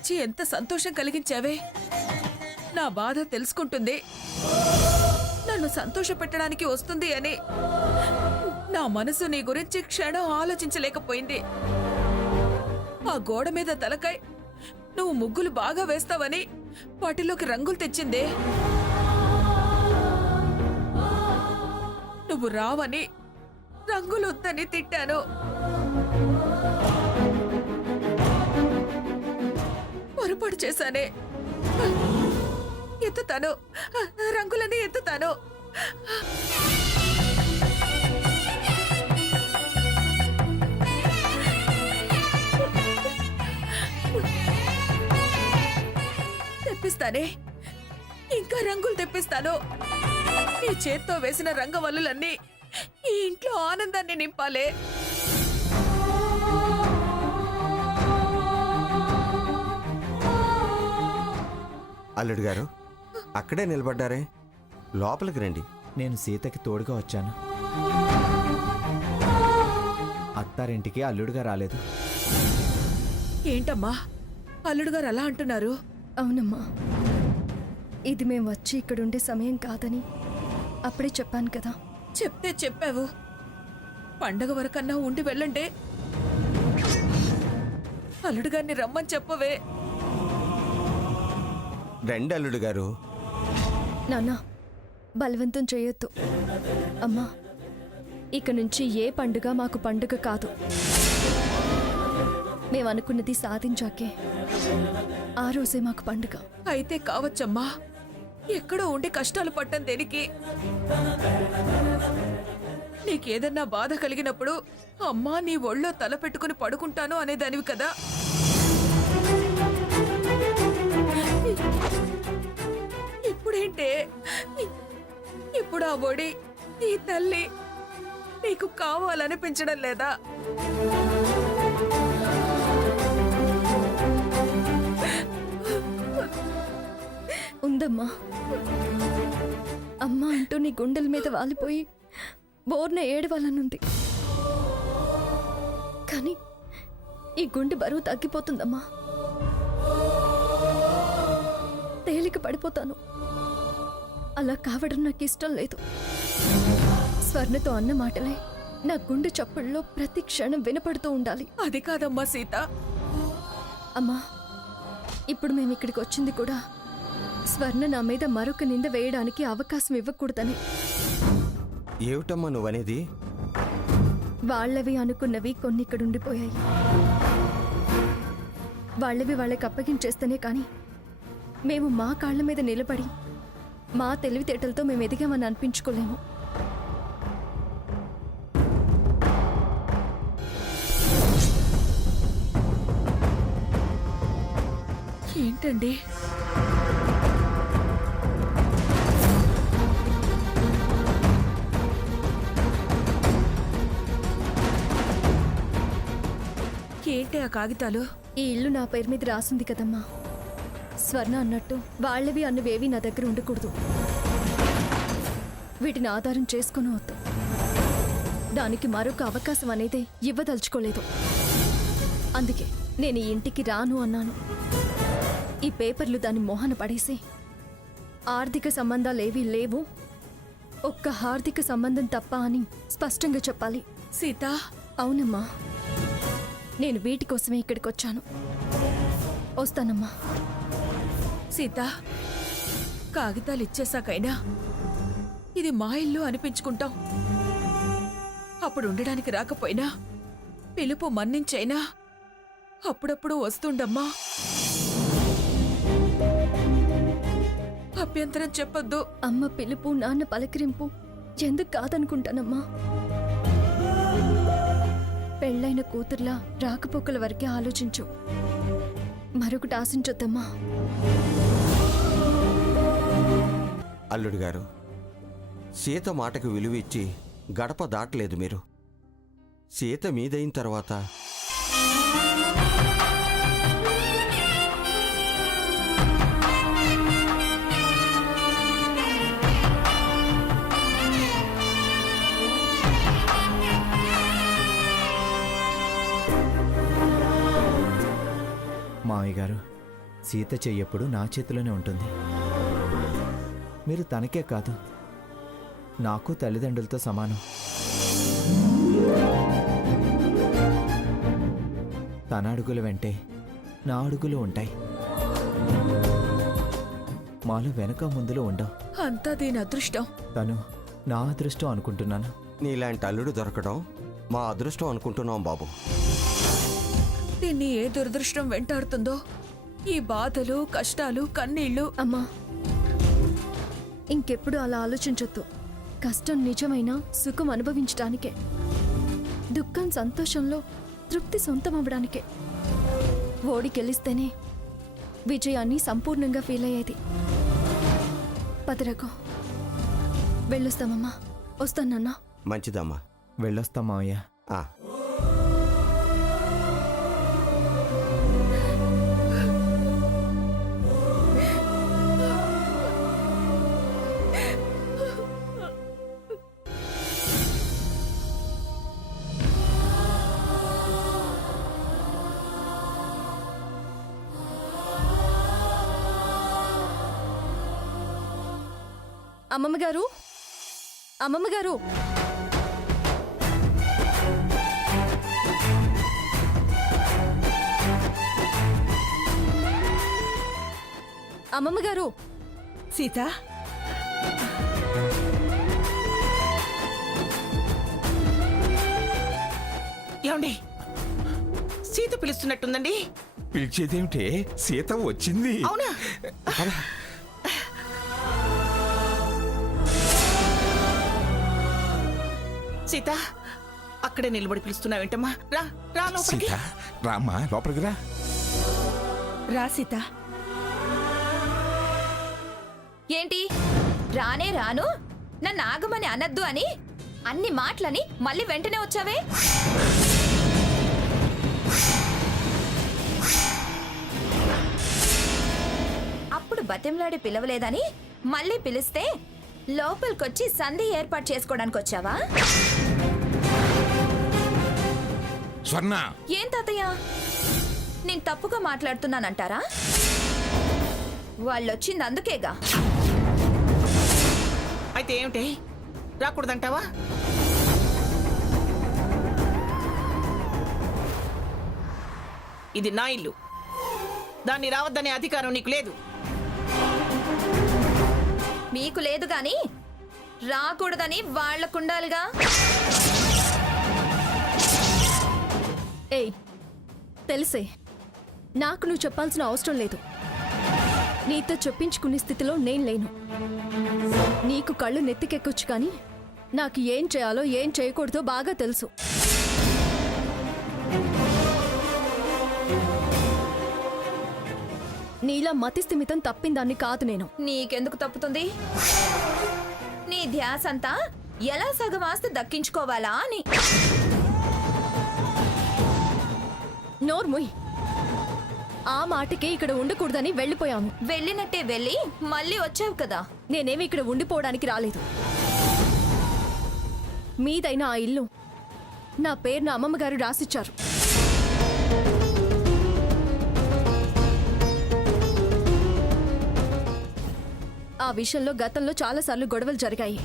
వచ్చి ఎంత సంతోషం కలిగించావే. నా బాధ తెలుసుకుంటుంది, నన్ను సంతోష పెట్టడానికి వస్తుంది అని నా మనసు నీ గురించి క్షణం ఆలోచించలేకపోయింది. ఆ గోడ మీద తలకాయ నువ్వు ముగ్గులు బాగా వేస్తావని వాటిలోకి రంగులు తెచ్చిందే. నువ్వు రావని రంగులొద్దని తిట్టాను. పొరపాటు చేశానే. ఎత్తుతాను, రంగులని ఎత్తుతాను. తెప్పిస్తానే, ఇంకా రంగులు తెప్పిస్తాను. ఈ చేత్తో వేసిన రంగవల్లులన్నీ ఈ ఇంట్లో ఆనందాన్ని నింపాలే. అల్లుడు గారు అక్కడే నిలబడ్డారే, లోపలికి రండి. నేను సీతకి తోడుగా వచ్చాను. అత్తారింటికి అల్లుడుగా రాలేదు. ఏంటమ్మా అల్లుడు గారు అలా అంటున్నారు? అవునమ్మా, ఇది మేము వచ్చి ఇక్కడుండే సమయం కాదని అప్పుడే చెప్పాను కదా. చెప్తే చెప్పావు, పండగ వరకన్నా ఉండి వెళ్ళండి. అల్లుడు గారిని రమ్మని చెప్పవే. రండి అల్లుడు గారు. నాన్న, బలవంతం చేయొద్దు. అమ్మా, ఇక నుంచి ఏ పండుగ మాకు పండుగ కాదు. మేమనుకున్నది సాధించాకే ఆ రోజే మాకు పండుగ. అయితే కావచ్చమ్మా, ఎక్కడో ఉండి కష్టాలు పట్టం దేనికి? నీకేదన్నా బాధ కలిగినప్పుడు అమ్మా నీ ఒళ్ళో తల పెట్టుకుని పడుకుంటాను అనేదానివి కదా. ఇప్పుడేంటే, ఇప్పుడు ఆ ఒడి ఈ తల్లి నీకు కావాలనిపించడం లేదా? ఉందమ్మా. అమ్మ అంటూ నీ గుండెల మీద వాలిపోయి బోర్న ఏడవాలనుంది. కానీ ఈ గుండె బరువు తగ్గిపోతుందమ్మా. తేలిక పడిపోతాను. అలా కావడం నాకు ఇష్టం లేదు. స్వర్ణతో అన్న మాటలే నా గుండె చప్పుల్లో ప్రతి క్షణం వినపడుతూ ఉండాలి. అది కాదమ్మా సీత. అమ్మా, ఇప్పుడు మేము ఇక్కడికి వచ్చింది కూడా స్వర్ణ నా మీద మరొక నింద వేయడానికి అవకాశం ఇవ్వకూడదని. ఏమిటమ్మా నువ్వనేది? వాళ్ళవి అనుకున్నవి కొన్ని ఇక్కడ ఉండిపోయాయి. వాళ్ళవి వాళ్ళకి అప్పగించేస్తేనే కానీ మేము మా కాళ్ల మీద నిలబడి మా తెలివితేటలతో మేము ఎదిగామని అనిపించుకోలేము. ఏంటండి ఏంటి ఆ కాగితాలు? ఈ ఇల్లు నా పేరు మీద రాసింది కదమ్మా. స్వర్ణ అన్నట్టు వాళ్ళవి అన్నవేవి నా దగ్గర ఉండకూడదు. వీటిని ఆధారం చేసుకుని వద్దు. దానికి మరొక అవకాశం అనేది ఇవ్వదలుచుకోలేదు. అందుకే నేను ఈ ఇంటికి రాను అన్నాను. ఈ పేపర్లు దాని మోహన పడేసి ఆర్థిక సంబంధాలేవీ లేవు, ఒక్క హార్దిక సంబంధం తప్ప అని స్పష్టంగా చెప్పాలి. సీత, అవునమ్మా, నేను వీటి కోసమే ఇక్కడికి వచ్చాను. వస్తానమ్మా. సీత, కాగితాలు ఇచ్చేశాకైనా ఇది మా ఇల్లు అనిపించుకుంటాం. అప్పుడు ఉండడానికి రాకపోయినా పిలుపు మన్నించైనా అప్పుడప్పుడు వస్తుండమ్మా. అభ్యంతరం చెప్పొద్దు. అమ్మ పిలుపు, నాన్న పలకరింపు ఎందుకు కాదనుకుంటానమ్మా. పెళ్ళైన కూతుర్లా రాకపోకల వరకే ఆలోచించు, మరొకటి ఆశించొద్దమ్మా. అల్లుడు గారు, సీత మాటకు విలువ ఇచ్చి గడప దాటలేదు మీరు. సీత మీదైన తర్వాత మామయ్య గారు, సీత చెయ్యప్పుడు నా చేతిలోనే ఉంటుంది. మీరు తనకే కాదు, నాకు తల్లిదండ్రులతో సమానం. తన అడుగుల వెంటే నా అడుగులు ఉంటాయి. మాలో వెనక ముందులో ఉండవు. అంతా దీని అదృష్టం. తను నా అదృష్టం అనుకుంటున్నాను. నీలాంటి అల్లుడు దొరకడం మా అదృష్టం అనుకుంటున్నాం బాబు. దీన్ని ఏ దురదృష్టం వెంటాడుతుందో, ఈ బాధలు, కష్టాలు, కన్నీళ్లు. అమ్మా, ఇంకెప్పుడు అలా ఆలోచించొద్దు. కష్టం నిజమైన సుఖం అనుభవించడానికే, దుఃఖం సంతోషంలో తృప్తి సొంతం అవ్వడానికే. ఓడి గెలిస్తేనే విజయాన్ని సంపూర్ణంగా ఫీల్ అయ్యేది. పదరకు వెళ్ళొస్తామమ్మా. వస్తానన్నా. మంచిదమ్మా. వెళ్ళొస్తాం మావయ్య. ఆ, అమ్మమ్మ గారు, అమ్మమ్మ గారు, అమ్మమ్మ గారు. సీత, ఏమండి, సీత పిలుస్తున్నట్టుందండి. పిలిచేదేమిటే, సీత వచ్చింది. అవునా? సీత, అక్కడే నిలబడి పిలుస్తున్నావేంటమ్మా? రా రా లోపలికి. సీత రామ్మా, లోపలికి రా. రా సీత. ఏంటి రానే రాను, నన్ను ఆగమని అనద్దు అని అన్ని మాటలని మళ్ళీ వెంటనే వచ్చావే? అప్పుడు బతిమలాడి పిలవలేదని మళ్ళీ పిలిస్తే లోపలికొచ్చి సంధి ఏర్పాటు చేసుకోవడానికి వచ్చావా? స్వర్ణ, ఏం తాతయ్య, నేను తప్పుగా మాట్లాడుతున్నానంటారా? వాళ్ళొచ్చింది అందుకేగా. అయితే ఏమిటి, రాకూడదంటావా? ఇది నా ఇల్లు, దాన్ని రావద్దనే అధికారం నీకు లేదు. మీకు లేదు గాని రాకూడదని వాళ్లకుండాలిగా. ఏయ్, తెలిసే, నాకు నువ్వు చెప్పాల్సిన అవసరం లేదు. నీతో చెప్పించుకునే స్థితిలో నేను లేను. నీకు కళ్ళు నెత్తికెక్కొచ్చు కానీ నాకు ఏం చేయాలో ఏం చేయకూడదో బాగా తెలుసు. నీలా మతిస్థిమితం తప్పిందాన్ని కాదు నేను. నీకెందుకు తప్పుతుంది? నీ ధ్యాసంతా ఎలా సగం ఆస్తి దక్కించుకోవాలా అని. నోర్ముయ్, ఆ మాటకే ఇక్కడ ఉండకూడదని వెళ్ళిపోయాను. వెళ్ళినట్టే వెళ్ళి మళ్ళీ వచ్చావు కదా. నేనేమి ఇక్కడ ఉండిపోవడానికి రాలేదు. మీదైన ఆ ఇల్లు నా పేరు నా అమ్మమ్మ గారు రాసిచ్చారు. ఆ విషయంలో గతంలో చాలాసార్లు గొడవలు జరిగాయి.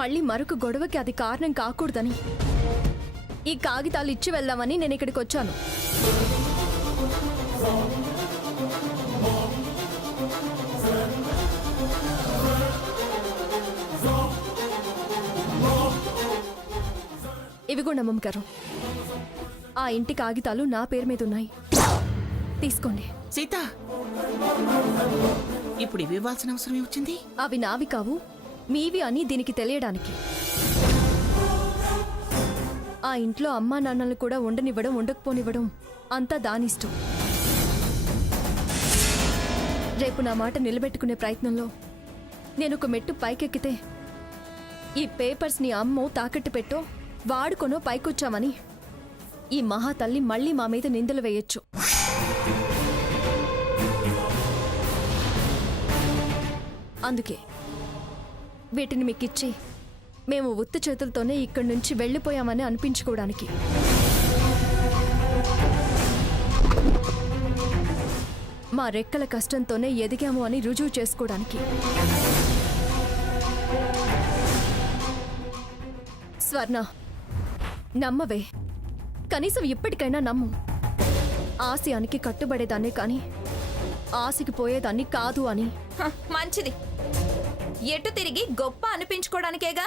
మళ్ళీ మరొక గొడవకి అది కారణం కాకూడదని ఈ కాగితాలు ఇచ్చి వెళ్దామని నేను ఇక్కడికి వచ్చాను. ఇవిగోండి అమ్మమ్మ గారు, ఆ ఇంటి కాగితాలు నా పేరు మీద ఉన్నాయి. తీసుకోండి. సీత, ఇప్పుడు ఇవి ఇవ్వాల్సిన అవసరం ఏమొచ్చింది? అవి నావి కావు, మీవి అని దీనికి తెలియడానికి. ఆ ఇంట్లో అమ్మా నాన్నలు కూడా ఉండనివ్వడం ఉండకపోనివ్వడం అంతా దానిష్టం. రేపు నా మాట నిలబెట్టుకునే ప్రయత్నంలో నేను ఒక మెట్టు పైకెక్కితే ఈ పేపర్స్ని అమ్మో తాకట్టు పెట్టో వాడుకొనో పైకొచ్చామని ఈ మహాతల్లి మళ్ళీ మా మీద నిందలు వేయొచ్చు. అందుకే వీటిని మీకిచ్చి మేము ఉత్త చేతులతోనే ఇక్కడి నుంచి వెళ్ళిపోయామని అనిపించుకోవడానికి. మా రెక్కల కష్టంతోనే ఎదిగాము అని రుజువు చేసుకోవడానికి. స్వర్ణ, నమ్మవే, కనీసం ఇప్పటికైనా నమ్ము. ఆశయానికి కట్టుబడేదాన్నే కానీ ఆశకి పోయేదాన్ని కాదు అని. హ, మంచిది. ఎటు తిరిగి గొప్ప అనిపించుకోవడానికేగా.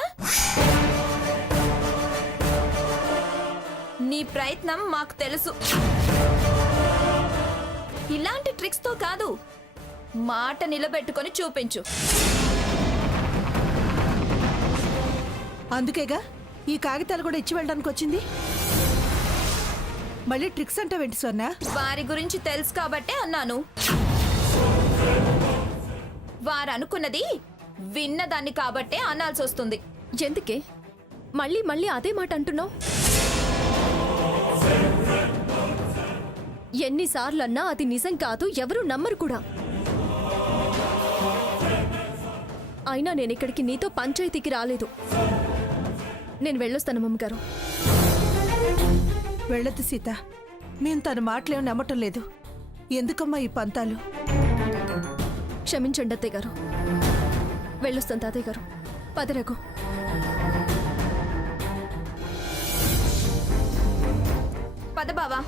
నీ ప్రయత్నం మాకు తెలుసు. ఇలాంటి ట్రిక్స్ తో కాదు, మాట నిలబెట్టుకొని చూపించు. అందుకేగా ఈ కాగితాలు కూడా ఇచ్చి వెళ్ళడానికి వచ్చింది. మళ్ళీ ట్రిక్స్ అంటే వెంటి స్వర్ణ? వారి గురించి తెలుసు కాబట్టే అన్నాను. వారు అనుకున్నది విన్నదాన్ని కాబట్టే అనాల్సి వస్తుంది. ఎందుకే మళ్ళీ మళ్ళీ అదే మాట అంటున్నావు? ఎన్నిసార్లన్నా అది నిజం కాదు, ఎవరు నమ్మరు కూడా. అయినా నేను ఇక్కడికి నీతో పంచాయతీకి రాలేదు. నేను వెళ్ళొస్తాను మమ్మగారు. వెళ్ళొద్దు సీత, మేము తన మాటలేం నమ్మటం లేదు. ఎందుకమ్మా ఈ పంతాలు? క్షమించండి అత్తయ్య గారు. వెళ్ళొస్తాను తాతయ్య గారు. పదరగు. పద బావా.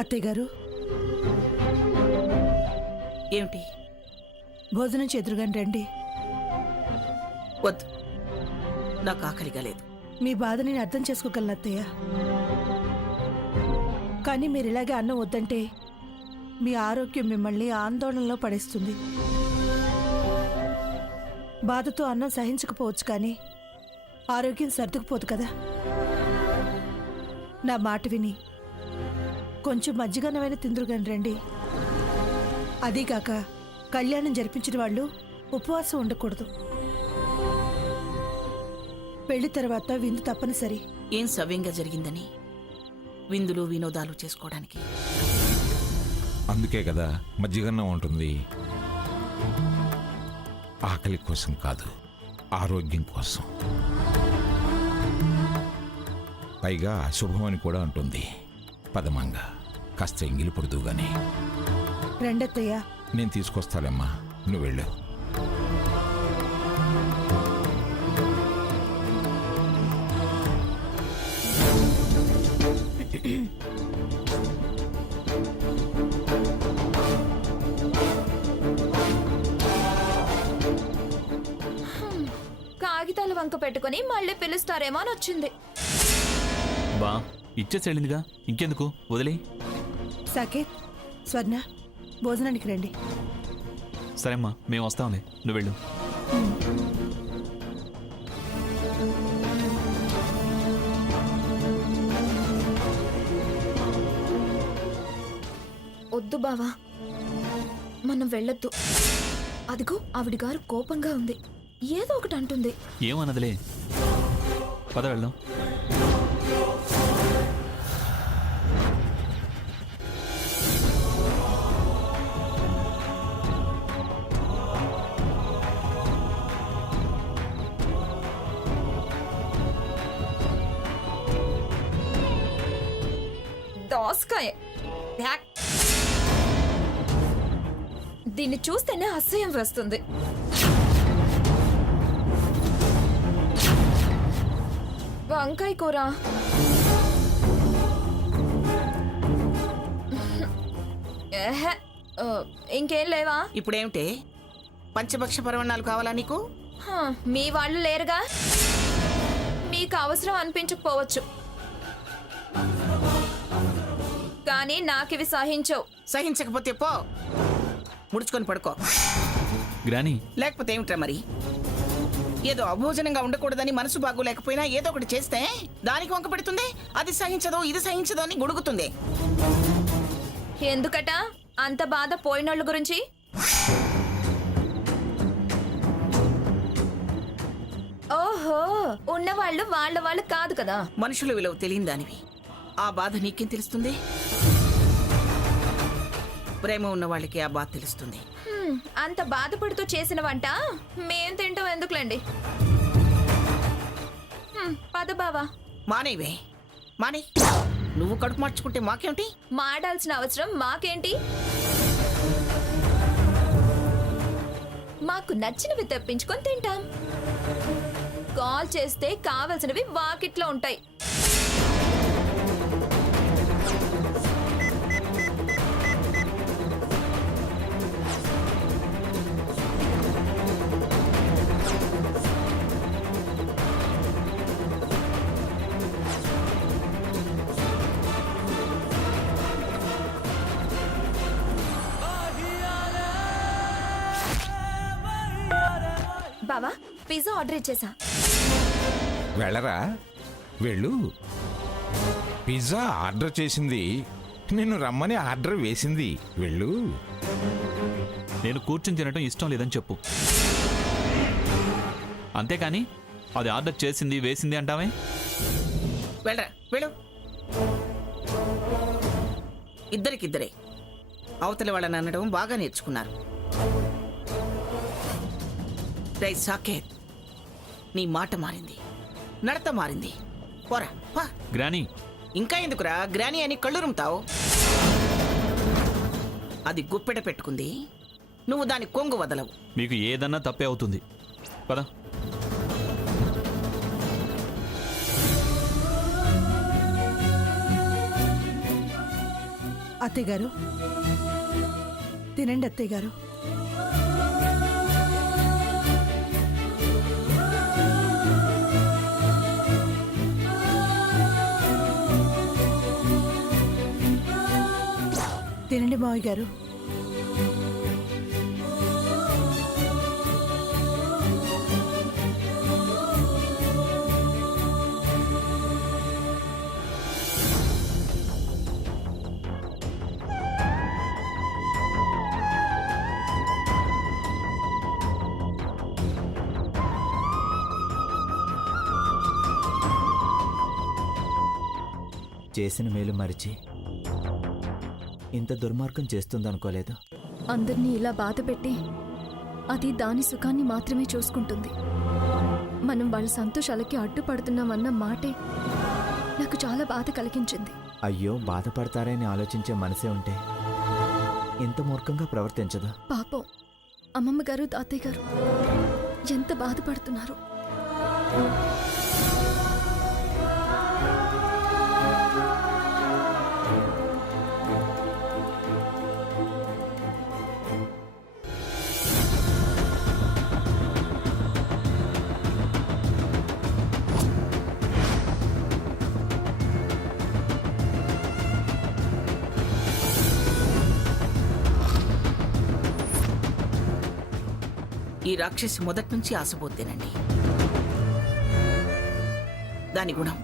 అత్తయ్య గారు, ఏమిటి? భోజనం చెదురుగాని రండి. వద్దు, నాకు ఆకలిగా లేదు. మీ బాధ నేను అర్థం చేసుకోగలను అత్తయ్య. కానీ మీరు ఇలాగే అన్నం వద్దంటే మీ ఆరోగ్యం మిమ్మల్ని ఆందోళనలో పడేస్తుంది. బాధతో అన్నం సహించకపోవచ్చు, కానీ ఆరోగ్యం సర్దుకుపోదు కదా. నా మాట విని కొంచెం మజ్జిగన్నమైనా తిందురుగాని రండి. అదీగాక కళ్యాణం జరిపించిన వాళ్ళు ఉపవాసం ఉండకూడదు. పెళ్లి తర్వాత విందు తప్పనిసరి. ఏం సవ్యంగా జరిగిందని విందులు వినోదాలు చేసుకోవడానికి. అందుకే కదా మజ్జిగన్నం ఉంటుంది. ఆకలి కోసం కాదు, ఆరోగ్యం కోసం. పైగా శుభమని కూడా ఉంటుంది. పదమంగా కాస్త ఎంగిలి పడుతూ గాని. రెండత్తయ్య. నేను తీసుకొస్తాలేమ్మా, నువ్వు వెళ్ళు. కాగితాలు వంక పెట్టుకుని మళ్ళీ పిలుస్తారేమో అని వచ్చింది. బా ఇచ్చేసి వెళ్ళిందిగా, ఇంకెందుకు వదిలే. సాకేత్, స్వర్ణ, భోజనానికి రండి. సరేమ్మా, మేము వస్తాంలే, నువ్వు వెళ్ళు. వద్దు బావా, మనం వెళ్ళొద్దు. అదిగో ఆవిడ గారు కోపంగా ఉంది, ఏదో ఒకటి అంటుంది. ఏమన్నదిలే, పద వెళ్దాం. దోసకాయ, ధ్యాక్. దీన్ని చూస్తేనే అసహ్యం వస్తుంది. వంకాయ కూర, ఇంకేం లేవా? ఇప్పుడేమిటే? పంచభక్ష పరవణాలు కావాలా నీకు? మీ వాళ్ళు లేరుగా, మీకు అవసరం అనిపించకపోవచ్చు, కానీ నాకివి సహించవు. సహించకపోతే పో, ముడుచుకొని పడుకో. గ్రాని, లేకపోతే ఏమిట్రా మరి? ఏదో అభోజనంగా ఉండకూడదని మనసు బాగోలేకపోయినా ఏదో ఒకటి చేస్తే దానికి వంక పెడుతుంది. అది సహించదు, ఇది సహించదు అని గుడుగుతుంది. ఎందుకట అంత బాధ పోయినోళ్ళ గురించి? ఓహో, ఓహో ఉన్నవాళ్ళు వాళ్ళ కాదు కదా. మనుషుల విలువ తెలియని దానివి. ఆ బాధ నీకేం తెలుస్తుంది? ప్రేమ ఉన్న వాళ్ళకి ఆ బాధ తెలుస్తుంది. అంత బాధపడుతూ చేసిన వంట మేం తింటాం ఎందుకులేండి. పద బావా. మానేవే మానే. నువ్వు కడుపు మార్చుకుంటే మాకేమిటి? మాడాల్సిన అవసరం మాకేంటి? మాకు నచ్చినవి తెప్పించుకొని తింటాం. కాల్ చేస్తే కావలసినవి వాకిట్లో ఉంటాయి. బావా పిజ్జా ఆర్డర్ ఇచ్చేసా. వెళ్ళరా, వెళ్ళు. పిజ్జా ఆర్డర్ చేసింది నిన్ను రమ్మని ఆర్డర్ వేసింది. వెళ్ళు. నేను కూర్చుని తినటం ఇష్టం లేదని చెప్పు. అంతేకాని అది ఆర్డర్ చేసింది వేసింది అంటావే. వెళ్ళరా వెళ్ళు. ఇద్దరికిద్దరే అవతల వాళ్ళని అనడం బాగా నేర్చుకున్నారు. రే సాకేత్, నీ మాట మారింది, నడత మారింది. పోరా పా. గ్రానీ, ఇంకా ఎందుకురా గ్రాని అని కళ్ళు రుమ్తావు? అది గుప్పెట పెట్టుకుంది, నువ్వు దాని కొంగు వదలవు. మీకు ఏదన్నా తప్పే అవుతుంది. పద. అత్తయ్య గారు తినండి. అత్తయ్య గారు తినండి మావయ్య గారు. చేసిన మేలు మరిచి ఇంత దుర్మార్గం చేస్తుందనుకోలేదు. అందరినీ ఇలా బాధ పెట్టి అది దాని సుఖాన్ని మాత్రమే చూసుకుంటుంది. మనం వాళ్ళ సంతోషాలకి అడ్డుపడుతున్నామన్న మాటే నాకు చాలా బాధ కలిగించింది. అయ్యో, బాధపడతారని ఆలోచించే మనసే ఉంటే ఇంత మూర్ఖంగా ప్రవర్తించదు. పాపం అమ్మమ్మ గారు తాతయ్య గారు ఎంత బాధపడుతున్నారు. ఈ రాక్షసి మొదటి నుంచి ఆశపోతేనండి. దాని గుణం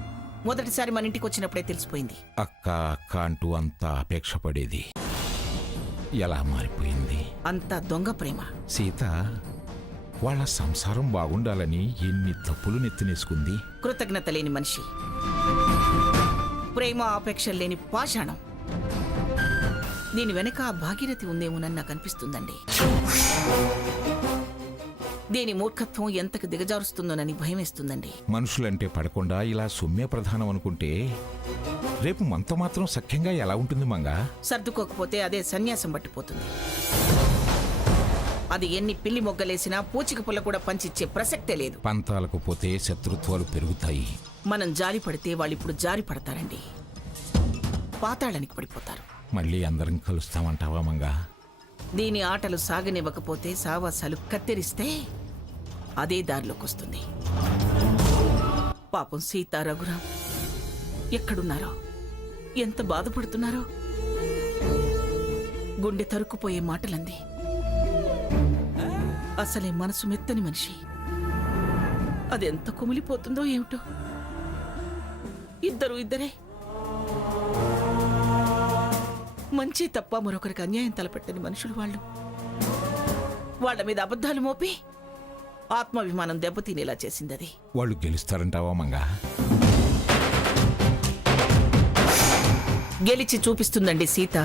మొదటిసారి మన ఇంటికి వచ్చినప్పుడే తెలిసిపోయింది. అక్క అక్క అంటూ అంతా అపేక్ష పడేది ఎలా మారిపోయింది. అంతా దొంగ ప్రేమ. సీత వాళ్ళ సంసారం బాగుండాలని ఎన్ని తప్పులు నెత్తినేసుకుంది. కృతజ్ఞత లేని మనిషి, ప్రేమ ఆపేక్ష లేని పాషాణం. దీని వెనక ఆ భాగీరథి ఉందేమోనని నాకు అనిపిస్తుందండి. దీని మూర్ఖత్వం ఎంతకు దిగజారుస్తుందోనని భయమేస్తుందండి. మనుషులంటే పడకుండా ఇలా సొమ్మే ప్రధానం అనుకుంటే రేపు మనతో మాత్రం సఖ్యంగా ఎలా ఉంటుంది మంగా? సర్దుకోకపోతే అదే సన్యాసం పట్టిపోతుంది. అది ఎన్ని పిల్లి మొగ్గలేసినా పూచిక పుల్ల కూడా పంచిచ్చే ప్రసక్తే లేదు. పంతాలకు పోతే శత్రుత్వాలు పెరుగుతాయి. మనం జారి పడితే వాళ్ళిప్పుడు జారి పడతారండి, పాతాళానికి పడిపోతారు. మళ్ళీ అందరం కలుస్తామంటావా మంగా? దీని ఆటలు సాగనివ్వకపోతే, సావాసాలు కత్తిరిస్తే అదే దారిలోకి వస్తుంది. పాపం సీత, రఘురాం ఎక్కడున్నారో, ఎంత బాధపడుతున్నారో. గుండె తరుక్కుపోయే మాటలంది. అసలే మనసు మెత్తని మనిషి. అదెంత కుమిలిపోతుందో ఏమిటో. ఇద్దరే మంచి తప్ప మరొకరికి అన్యాయం తలపెట్టని మనుషులు వాళ్ళు. వాళ్ళ మీద అబద్ధాలు మోపి ఆత్మాభిమానం దెబ్బతినేలా చేసింది అది. వాళ్ళు గెలుస్తారంటావా మంగా? గెలిచి చూపిస్తుందండి సీత.